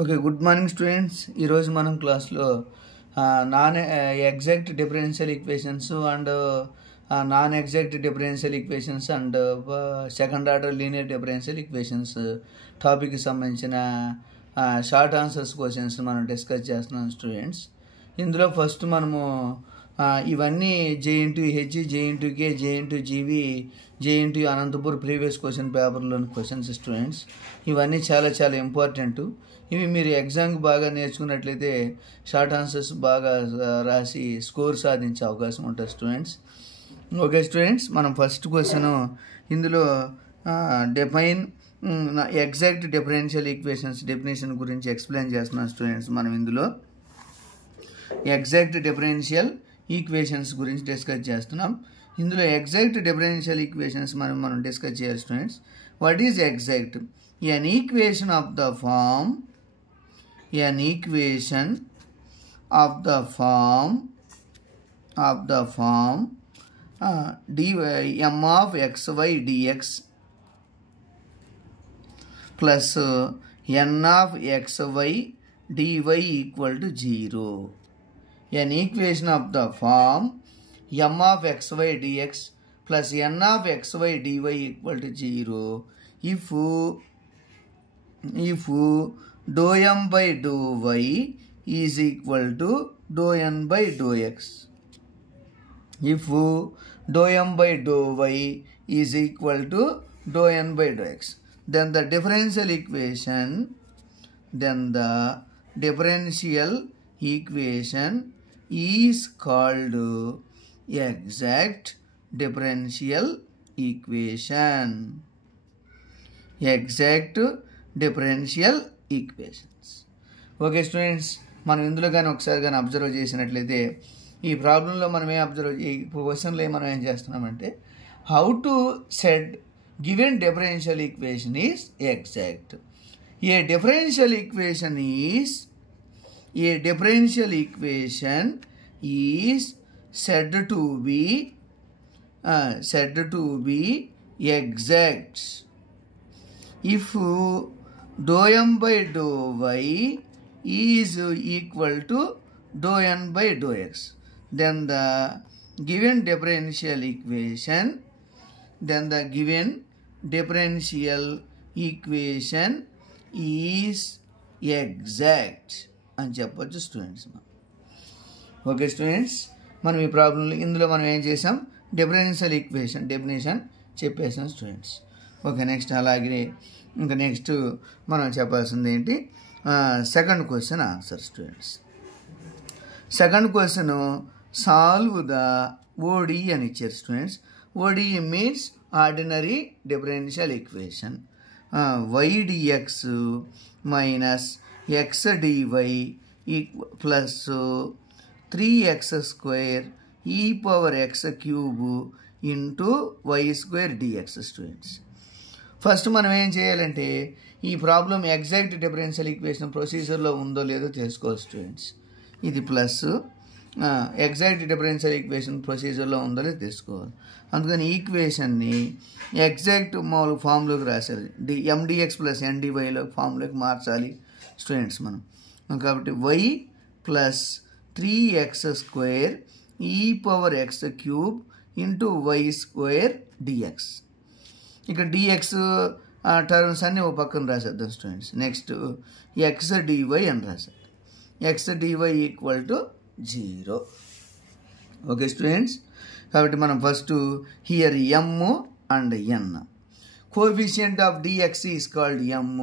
Okay, good morning students. ఈరోజు మనం క్లాస్లో non exact differential equations and non exact differential equations and second order linear differential equations టాపిక్కి సంబంధించిన short answers questions మనం discuss చేస్తున్నాం students. ఇందులో ఫస్ట్ మనము ఇవన్నీ JH, JK, JGV, J Anantapur previous question పేపర్లోని క్వశ్చన్స్ స్టూడెంట్స్. ఇవన్నీ చాలా చాలా ఇంపార్టెంట్. ఇవి మీరు ఎగ్జామ్కి బాగా నేర్చుకున్నట్లయితే షార్ట్ ఆన్సర్స్ బాగా రాసి స్కోర్ సాధించే అవకాశం ఉంటుంది స్టూడెంట్స్. ఓకే స్టూడెంట్స్, మనం ఫస్ట్ క్వశ్చన్ ఇందులో define exact differential equations definition గురించి ఎక్స్ప్లెయిన్ చేస్తున్నాం స్టూడెంట్స్. మనం ఇందులో ఎగ్జాక్ట్ డిఫరెన్షియల్ ఈక్వేషన్స్ గురించి డిస్కస్ చేస్తున్నాం. ఇందులో ఎగ్జాక్ట్ డిఫరెన్షియల్ ఈక్వేషన్స్ మనం డిస్కస్ చేయాలి students. What is exact? an equation of the form m of xy dx plus n of xy dy equal to 0. An equation of the form m of xy dx plus n of xy dy equal to 0 if dou m by dou y is equal to dou n by dou x. If dou m by dou y is equal to dou n by dou x, then the differential equation is called exact differential equation. Exact differential equations. Okay students, మనం ఇందులో కానీ ఒకసారి కానీ observe చేసినట్లయితే ఈ ప్రాబ్లంలో మనం ఈ క్వశ్చన్లో మనం ఏం చేస్తున్నామంటే how to set given differential equation is exact. A differential equation is said to be exact if dou m by dou y is equal to dou n by dou x, then the given differential equation is exact అని చెప్పొచ్చు students. Okay students, మనం ఈ ప్రాబ్లంలో ఇందులో మనం ఏం చేసాం, differential equation definition చెప్పేసాం స్టూడెంట్స్. ఓకే, నెక్స్ట్ అలాగే ఇంకా నెక్స్ట్ మనం చెప్పాల్సింది ఏంటి, second question answer students. Second question solve the OD అని ఇచ్చారు students. OD means ordinary differential equation. Y dx minus x dy plus 3x square e power x cube into y square dx students. First మనం ఏం చేయాలంటే ఈ problem exact differential equation ప్రొసీజర్లో ఉందో లేదో తెలుసుకోవాలి స్టూడెంట్స్. ఇది ప్లస్ ఎగ్జాక్ట్ డిఫరెన్షియల్ ఈక్వేషన్ ప్రొసీజర్లో ఉందో లేదో తెలుసుకోవాలి. అందుకని ఈక్వేషన్ని ఎగ్జాక్ట్ మామూలు ఫామ్లోకి రాశారు. ఎండిఎక్స్ ప్లస్ ఎన్డివైలో ఫామ్లోకి మార్చాలి స్టూడెంట్స్ మనం. కాబట్టి y plus 3x square e power x cube into y square dx. ఇక్కడ డిఎక్స్ టర్మ్స్ అన్నీ ఒక పక్కన రాసేద్దాం స్టూడెంట్స్. నెక్స్ట్ ఎక్స్ డివై అని రాసేద్దాం. X dy equal to 0. Okay students, కాబట్టి మనం first here M and N. Coefficient of dx is called M,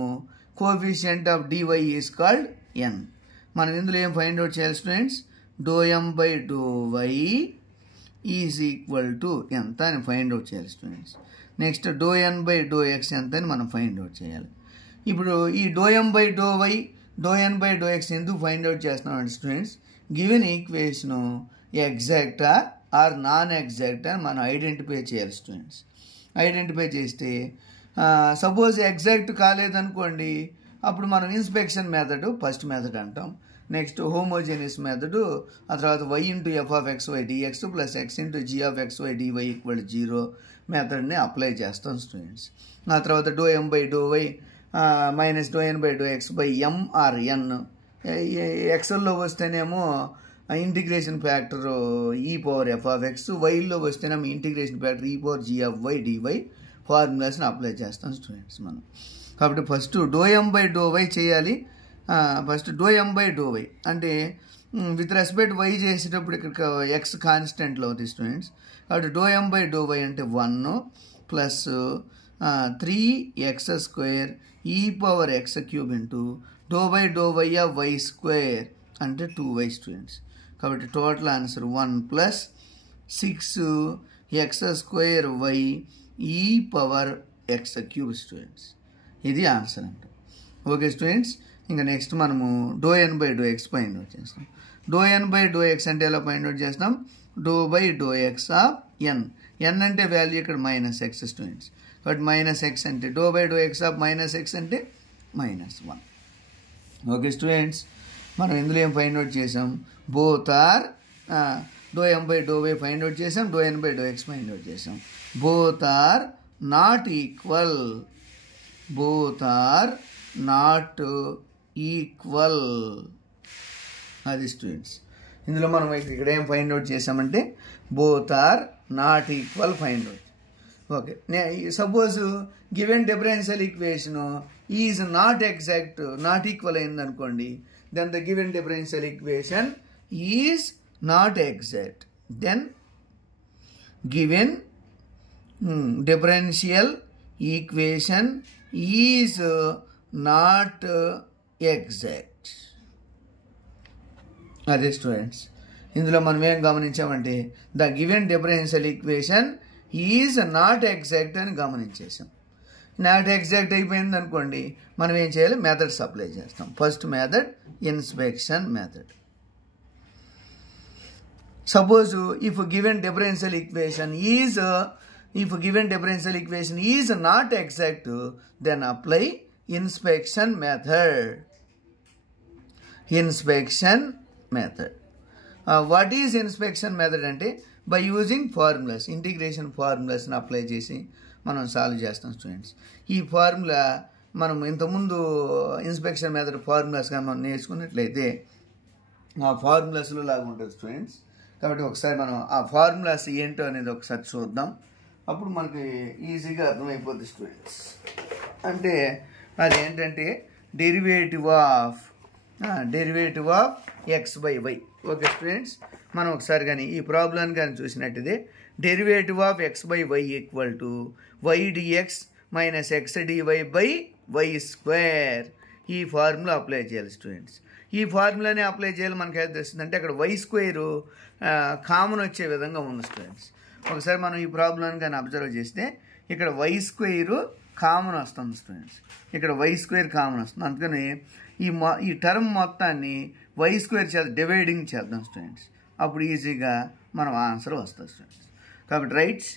coefficient of dy is called N. మనం ఇందులో ఏం ఫైండ్ అవుట్ చేయాలి students, do M by do y is equal to ఎంత అని find out చేయాలి students. Next do N by do x ఎంత అని మనం ఫైండ్ అవుట్ చేయాలి. ఇప్పుడు ఈ do M by do y, do N by do x ఎందుకు ఫైండ్ అవుట్ చేస్తున్నామంటే స్టూడెంట్స్, గివెన్ ఈక్వేషను ఎగ్జాక్టా ఆర్ నాన్ ఎగ్జాక్ట్ అని మనం ఐడెంటిఫై చేయాలి స్టూడెంట్స్. ఐడెంటిఫై చేస్తే సపోజ్ ఎగ్జాక్ట్ కాలేదనుకోండి, అప్పుడు మనం ఇన్స్పెక్షన్ మెథడ్ ఫస్ట్ మెథడ్ అంటాం. నెక్స్ట్ హోమోజీనియస్ మెథడ్, ఆ తర్వాత y into f of x y dx plus x into g of x y dy equal 0 మెథడ్ని అప్లై చేస్తాం స్టూడెంట్స్. ఆ తర్వాత do M by do y minus do N by do x by M or N. ఎక్స్ఎల్లో వస్తేనేమో integration factor e power f of x, వైలో వస్తేనేమో integration factor e power g of y dy ఫార్ములాస్ని apply చేస్తాం students మనం. కాబట్టి first do M by do y చేయాలి. First do M by do y అంటే విత్ రెస్పెక్ట్ వై చేసేటప్పుడు ఇక్కడ ఎక్స్ కాన్స్టెంట్లో అవుతుంది స్టూడెంట్స్. కాబట్టి do M by do y అంటే 1 plus 3x² e power x cube into do by do y of y square అంటే 2y students. కాబట్టి total answer 1 plus 6x² y e power x cube students. ఇది answer అంట. Okay students, ఇంకా next మనము do N by do x find out చేస్తాం. Do N by do x అంటే ఎలా find out చేస్తాం? Do by do x of N. N అంటే value ఇక్కడ మైనస్ ఎక్స్ స్టూడెంట్స్. కాబట్టి మైనస్ ఎక్స్ అంటే do by do x of minus x అంటే -1. Okay students, మనం ఇందులో ఏం ఫైండ్ అవుట్ చేసాం? Both are do M by do y find out చేసాం, do N by do x find out చేసాం. Both are not equal. Both are not equal. అది students, ఇందులో మనం ఇక్కడ ఏం ఫైండ్ అవుట్ చేసామంటే both are not equal find out. Okay, suppose given differential equation is not exact, not equal అయింది అనుకోండి, then the given differential equation is not exact. Then given differential equation is not exact. అదే students, ఇందులో మనం ఏం గమనించామంటే the given differential equation is not exact అని గమనించేసాం. Not exact అయిపోయింది అనుకోండి, మనం ఏం చేయాలి? మెథడ్స్ అప్లై చేస్తాం. First method inspection method. Suppose if given differential equation is not exact, then apply inspection method. Inspection method. What is inspection method అంటే by using formulas, integration ఫార్ములాస్ని అప్లై చేసి మనం సాల్వ్ చేస్తాం స్టూడెంట్స్. ఈ formula మనం ఇంతకుముందు inspection method formulas కానీ మనం నేర్చుకున్నట్లయితే ఆ ఫార్ములాస్లో లాగా ఉంటుంది స్టూడెంట్స్. కాబట్టి ఒకసారి మనం ఆ ఫార్ములాస్ ఏంటో అనేది ఒకసారి చూద్దాం, అప్పుడు మనకి ఈజీగా అర్థమైపోద్ది స్టూడెంట్స్. అంటే అదేంటంటే derivative of x by y. Okay students, మనం ఒకసారి కానీ ఈ ప్రాబ్లం కానీ చూసినట్టుదే derivative of x by y equal to y dx minus x dy by y square. ఈ ఫార్ములా అప్లై చేయాలి స్టూడెంట్స్. ఈ ఫార్ములానే అప్లై చేయాలి. మనకి ఏది తెలుస్తుందంటే అక్కడ వై స్క్వేర్ కామన్ వచ్చే విధంగా ఉంది స్టూడెంట్స్. ఒకసారి మనం ఈ ప్రాబ్లం కానీ అబ్జర్వ్ చేస్తే ఇక్కడ వై స్క్వేర్ కామన్ వస్తుంది స్టూడెంట్స్. ఇక్కడ వై స్క్వేర్ కామన్ వస్తుంది, అందుకని ఈ టర్మ్ మొత్తాన్ని వై స్క్వేర్ చేత డివైడింగ్ చేద్దాం స్టూడెంట్స్. అప్పుడు ఈజీగా మనం ఆన్సర్ వస్తుంది స్టూడెంట్స్. కాబట్టి రైట్స్,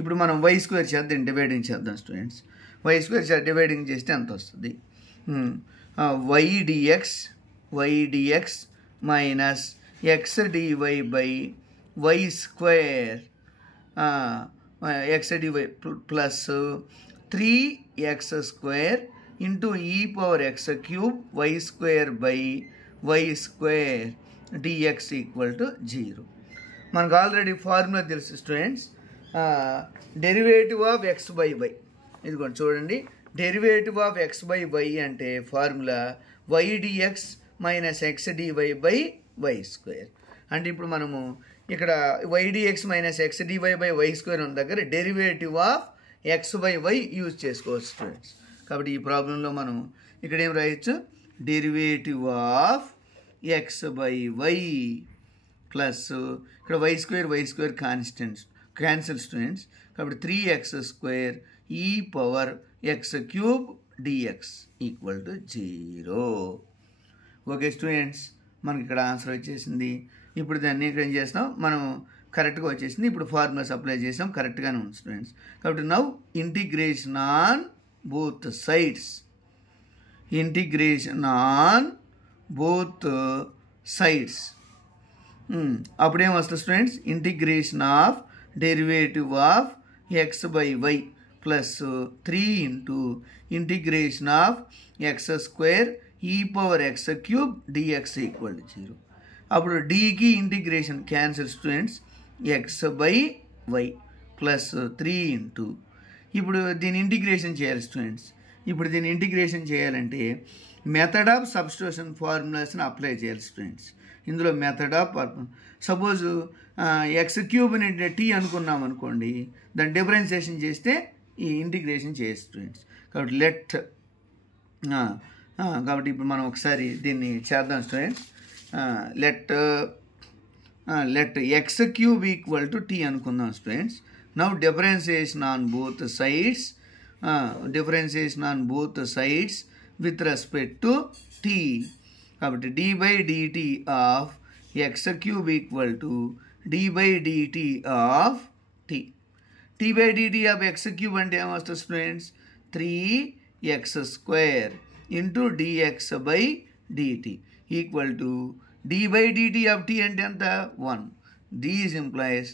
ఇప్పుడు మనం వై స్క్వేర్ చేత డివైడింగ్ చేద్దాం స్టూడెంట్స్. వై స్క్వేర్ చేత డివైడింగ్ చేస్తే ఎంత వస్తుంది? Y dx minus x dy by y square x dy plus 3x² into e power x cube y square by y square dx equal to 0. మనకు already formula తెలుసు students. Derivative of x by y, ఇదిగోండి చూడండి. Derivative of x by y అంటే formula y dx minus x dy by y square. అంటే ఇప్పుడు మనము ఇక్కడ y dx minus x dy by y square ఉన్న దగ్గర derivative of x by y use చేసుకోవచ్చు స్టూడెంట్స్. కాబట్టి ఈ ప్రాబ్లంలో మనం ఇక్కడ ఏం రాయొచ్చు? Derivative of x by y plus ఇక్కడ y square constants cancel students. కాబట్టి 3x² e power x cube dx equal to 0. Okay students, మనకి ఇక్కడ ఆన్సర్ వచ్చేసింది. ఇప్పుడు దాన్ని ఇక్కడ ఏం చేస్తాం, మనం కరెక్ట్గా వచ్చేసింది. ఇప్పుడు ఫార్ములాస్ అప్లై చేసాం, కరెక్ట్గానే ఉంది స్టూడెంట్స్. కాబట్టి now integration on both sides. Integration on both sides. అప్పుడేం వస్తుంది students? Integration of derivative of x by y. Plus 3 into integration of x square e power x cube dx equal to 0. అప్పుడు డీకి integration cancel students, x by y plus 3 into, ఇప్పుడు దీని integration చేయాలి students. ఇప్పుడు దీన్ని integration చేయాలంటే method of substitution ఫార్ములాస్ని apply చేయాలి స్టూడెంట్స్. ఇందులో method of suppose X క్యూబ్ని tea అనుకున్నాం అనుకోండి, దాన్ని డిఫరెన్షియేషన్ చేస్తే ఈ ఇంటిగ్రేషన్ చేయాలి స్టూడెంట్స్. కాబట్టి కాబట్టి ఇప్పుడు మనం ఒకసారి దీన్ని చేద్దాం students. Let x cube equal to t అనుకుందాం students. Now differentiation on both sides with respect to t. కాబట్టి d by dt of x cube equal to d by dt of t. t by dt of x cube అంటే ఏమొస్తుంది students, 3x square into dx by dt equal to d by dt of t అంటే ఎంత, 1. This implies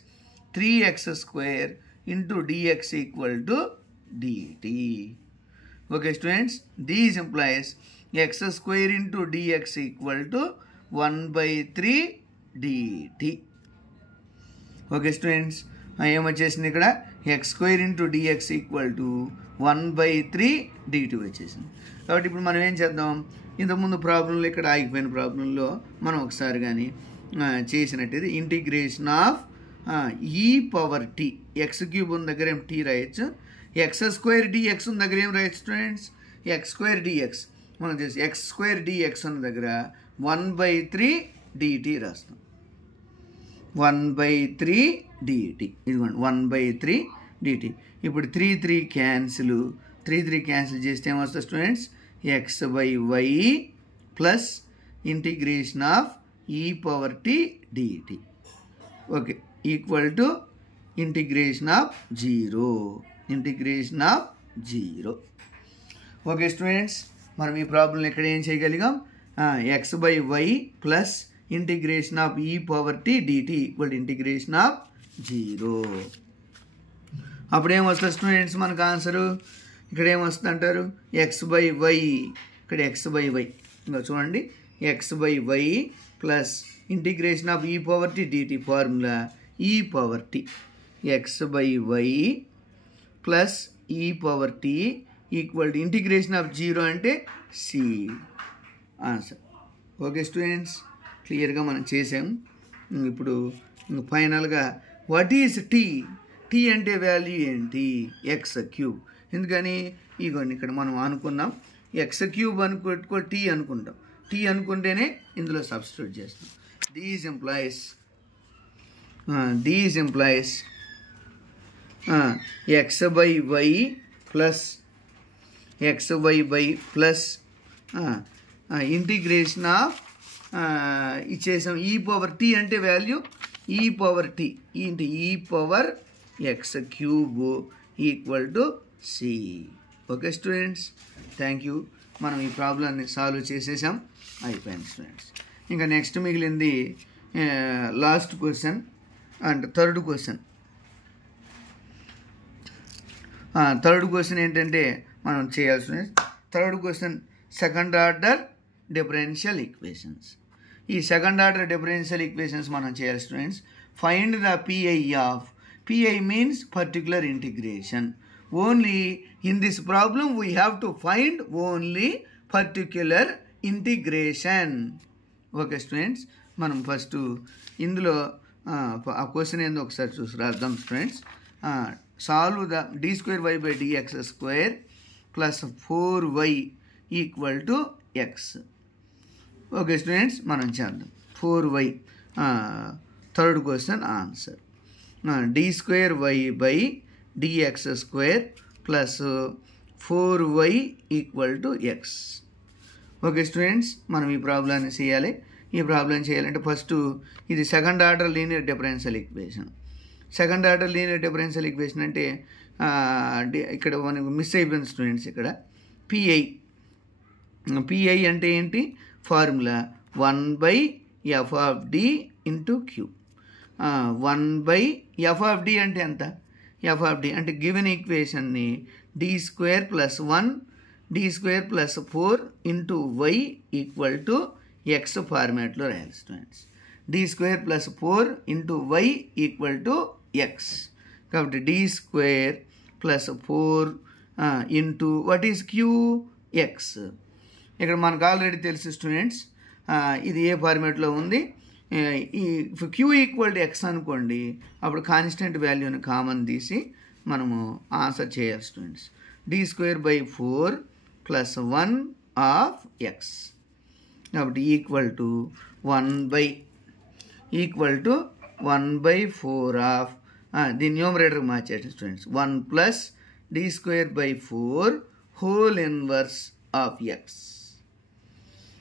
3x square into dx equal to dt. Okay students, this implies x square into dx equal to 1 by 3 dt. Okay students, ఏమొచ్చేసింది ఇక్కడ x square into dx equal to 1 by 3 dt వచ్చేసింది. కాబట్టి ఇప్పుడు మనం ఏం చేద్దాం, ఇంతకుముందు ప్రాబ్లంలో ఇక్కడ ఆగిపోయిన ప్రాబ్లంలో మనం ఒకసారి కానీ చేసినట్టయితే integration of e power t, X cube ఉన్న దగ్గర ఏం టీ రాయొచ్చు, ఎక్స్ స్క్వేర్ డిఎక్స్ ఉన్న దగ్గర ఏం రాయొచ్చు స్టూడెంట్స్, ఎక్స్ స్క్వేర్ డిఎక్స్. మనం చేసి ఎక్స్ స్క్వేర్ డిఎక్స్ ఉన్న దగ్గర 1 by 3 dt రాస్తాం. 1 by 3 dt, ఇదిగోండి 1 by 3 dt. ఇప్పుడు 3 క్యాన్సిల్ చేస్తే ఏమొస్తుంది students, x by y plus integration of e power t dt, okay, equal to integration of 0. Okay students, మనం ఈ ప్రాబ్లం ఇక్కడ ఏం చేయగలిగాం, x by y plus integration of e power t dt equal to integration of 0. అప్పుడు ఏమొస్తుంది students మనకు answer, ఇక్కడ ఏమొస్తుంది అంటారు, ఎక్స్ బై వై, ఇక్కడ ఎక్స్ బై వై, ఇంకా చూడండి x by y plus integration of e power t DT formula e power t, x by y plus e power t equal to integration of 0 అంటే C answer. Okay students, క్లియర్గా మనం చేసాం. ఇప్పుడు ఫైనల్గా what is T, T అంటే value ఏంటి, x cube. ఎందుకని ఇగోండి ఇక్కడ మనం అనుకున్నాం ఎక్స్ క్యూబ్ అనుకో టీ అనుకుంటాం, టీ అనుకుంటేనే ఇందులో సబ్స్టిట్యూట్ చేస్తాం. This implies x by y plus integration of ఇచ్చేసాం ఈ పవర్ టీ అంటే వాల్యూ ఈ పవర్ టీ ఇంటి ఈ power x cube equal to C. Okay students, thank you. మనం ఈ ప్రాబ్లమ్ని సాల్వ్ చేసేసాం, అయిపోయింది స్టూడెంట్స్. ఇంకా నెక్స్ట్ మిగిలింది last question and third question. Third question ఏంటంటే మనం చేయాల్సిన third question second order differential equations. ఈ సెకండ్ ఆర్డర్ డిఫరెన్షియల్ ఈక్వేషన్స్ మనం చేయాలి students. Find the PI of, PI means particular integration. Only in this problem we have to find only particular integration. Okay students, మనం first ఇందులో ఆ question ఏందో ఒకసారి చూసి రాద్దాం students. Solve the D square y by dx square plus 4y equal to x. Okay students, మనం చేద్దాం. 4y third question answer D square y by dx square plus 4y equal to x. Okay students, మనం ఈ ప్రాబ్లాన్ని చేయాలి. ఈ problem చేయాలంటే first ఇది second order linear differential equation. Second order linear differential equation అంటే ఇక్కడ మనకు మిస్ అయిపోయింది స్టూడెంట్స్. ఇక్కడ పిఐ అంటే ఏంటి, ఫార్ములా 1/f(d) × q. 1/f(d) అంటే ఎంత, ఎఫ్ ఆఫ్ డి అంటే గివెన్ ఈక్వేషన్ని d square plus 1 D square plus 4 into y equal to x ఫార్మాట్లో రాయాలి students. D square plus 4 into y equal to x. కాబట్టి d square plus 4 into what is q x. ఇక్కడ మనకు already తెలుసు students, ఇది ఏ ఫార్మేట్లో ఉంది. ఈ క్యూ ఈక్వల్ టు ఎక్స్ అనుకోండి, అప్పుడు కాన్స్టెంట్ వాల్యూని కామన్ తీసి మనము ఆన్సర్ చేయాలి students. D square by 4 plus 1 of x. కాబట్టి ఈక్వల్ టు 1/4 ఆఫ్ దీని న్యూమరేటర్కి మార్చేయండి students. 1 plus D square by 4 whole inverse of x.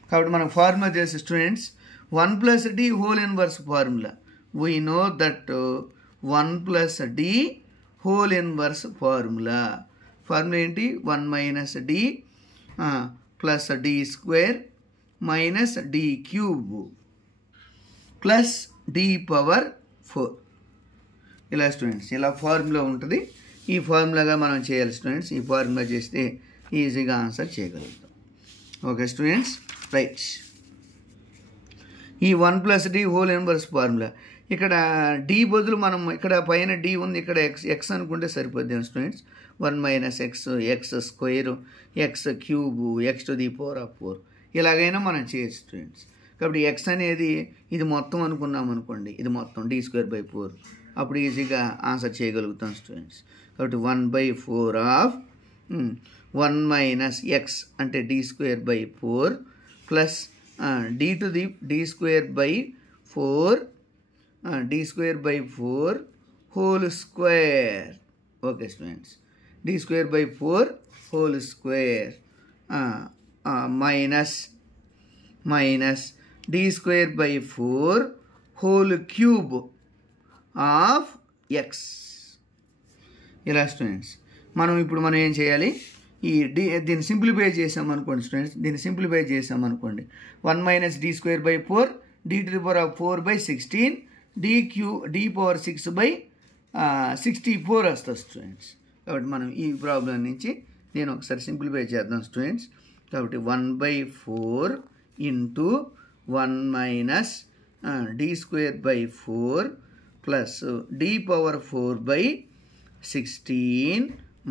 కాబట్టి మనం ఫార్ములా చేసే students 1 plus D whole inverse formula. We know that 1 plus D whole inverse formula ఏంటి? 1 minus D plus D square minus D cube plus D power 4. ఇలా students, ఇలా formula ఉంటుంది. ఈ ఫార్ములాగా మనం చేయాలి స్టూడెంట్స్. ఈ ఫార్ములా చేస్తే ఈజీగా ఆన్సర్ చేయగలుగుతాం. Okay students, right. ఈ 1 plus D whole inverse formula, ఇక్కడ డి బదులు మనం ఇక్కడ పైన డి ఉంది, ఇక్కడ ఎక్స్ అనుకుంటే సరిపోద్ది students. 1 minus X square X cube X to the power of 4 ఇలాగైనా మనం చేయొచ్చు స్టూడెంట్స్. కాబట్టి ఎక్స్ అనేది ఇది మొత్తం అనుకున్నాం అనుకోండి, ఇది మొత్తం డి స్క్వేర్ బై 4, అప్పుడు ఈజీగా ఆన్సర్ చేయగలుగుతాం స్టూడెంట్స్. కాబట్టి 1/4 ఆఫ్ 1 మైనస్ ఎక్స్ అంటే D square by 4 plus D to the D square by 4 whole square. Okay students, D square by 4 whole square minus D square by 4 whole cube of x. ఇలా students, మనం ఏం చేయాలి? దీన్ని simplify చేసామనుకోండి students, 1 minus D square by 4 D to the power of 4/16 D power 6/64 వస్తుంది students. కాబట్టి మనం ఈ ప్రాబ్లం నుంచి నేను ఒకసారి సింప్లిఫై చేద్దాం స్టూడెంట్స్. కాబట్టి 1/4 into 1 minus D square by 4 plus D power 4/16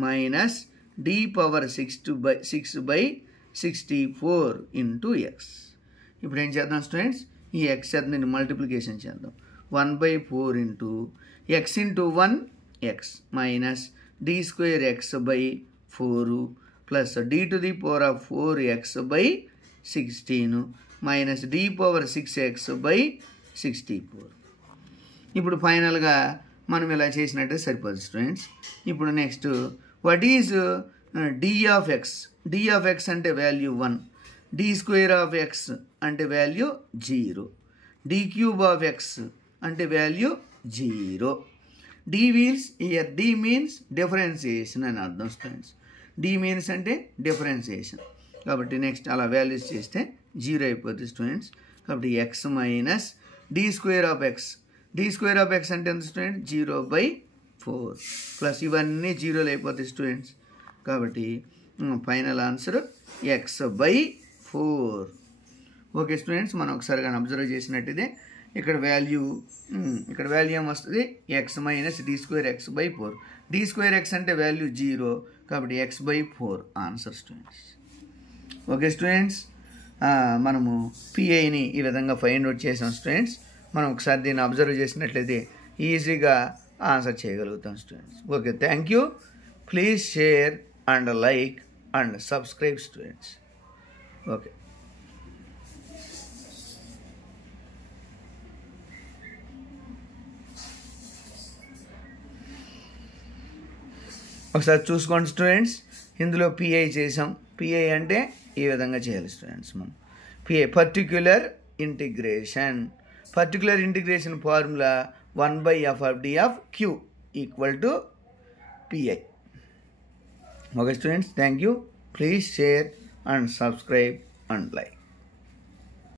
minus D power 6/64 into x. ఇప్పుడు ఏం చేద్దాం స్టూడెంట్స్? ఈ ఎక్స్ చేద్దాం, మల్టిప్లికేషన్ చేద్దాం. 1/4 into x into 1 x minus D square x by 4 plus D to the power of 4x/16 minus D power 6x/64. ఇప్పుడు ఫైనల్గా మనం ఇలా చేసినట్టే సరిపోదు స్టూడెంట్స్. ఇప్పుడు next what is D of x? D of x అంటే value 1, D square of x అంటే value 0, D cube of x అంటే వాల్యూ 0. డి మీన్స్ డిఫరెన్సియేషన్ అని అర్థం స్టూడెంట్స్. డి మీన్స్ అంటే డిఫరెన్సియేషన్. కాబట్టి నెక్స్ట్ అలా వాల్యూస్ చేస్తే 0 అయిపోతుంది స్టూడెంట్స్. కాబట్టి x minus D square of x. D square of x అంటే ఎంత స్టూడెంట్? 0/4 ప్లస్ ఇవన్నీ 0లు అయిపోతాయి స్టూడెంట్స్. కాబట్టి final answer x/4. Okay students, మనం ఒకసారి కానీ అబ్జర్వ్ చేసినట్టయితే ఇక్కడ వాల్యూ ఏమొస్తుంది? X minus D square x/4. D square x అంటే వాల్యూ 0, కాబట్టి x/4 answer students. Okay students, మనము పిఐని ఈ విధంగా ఫైండ్ అవుట్ చేసాం స్టూడెంట్స్. మనం ఒకసారి దీన్ని అబ్జర్వ్ చేసినట్లయితే ఈజీగా ఆన్సర్ చేయగలుగుతాం students. Okay, thank you. Please share and like and subscribe students. Okay. ఒకసారి చూసుకోండి స్టూడెంట్స్, ఇందులో పిఐ చేసాం. పిఐ అంటే ఈ విధంగా చేయాలి స్టూడెంట్స్. మనం pi particular integration formula 1/f(d) of q equal to pi. Okay students, thank you. Please share and subscribe and like.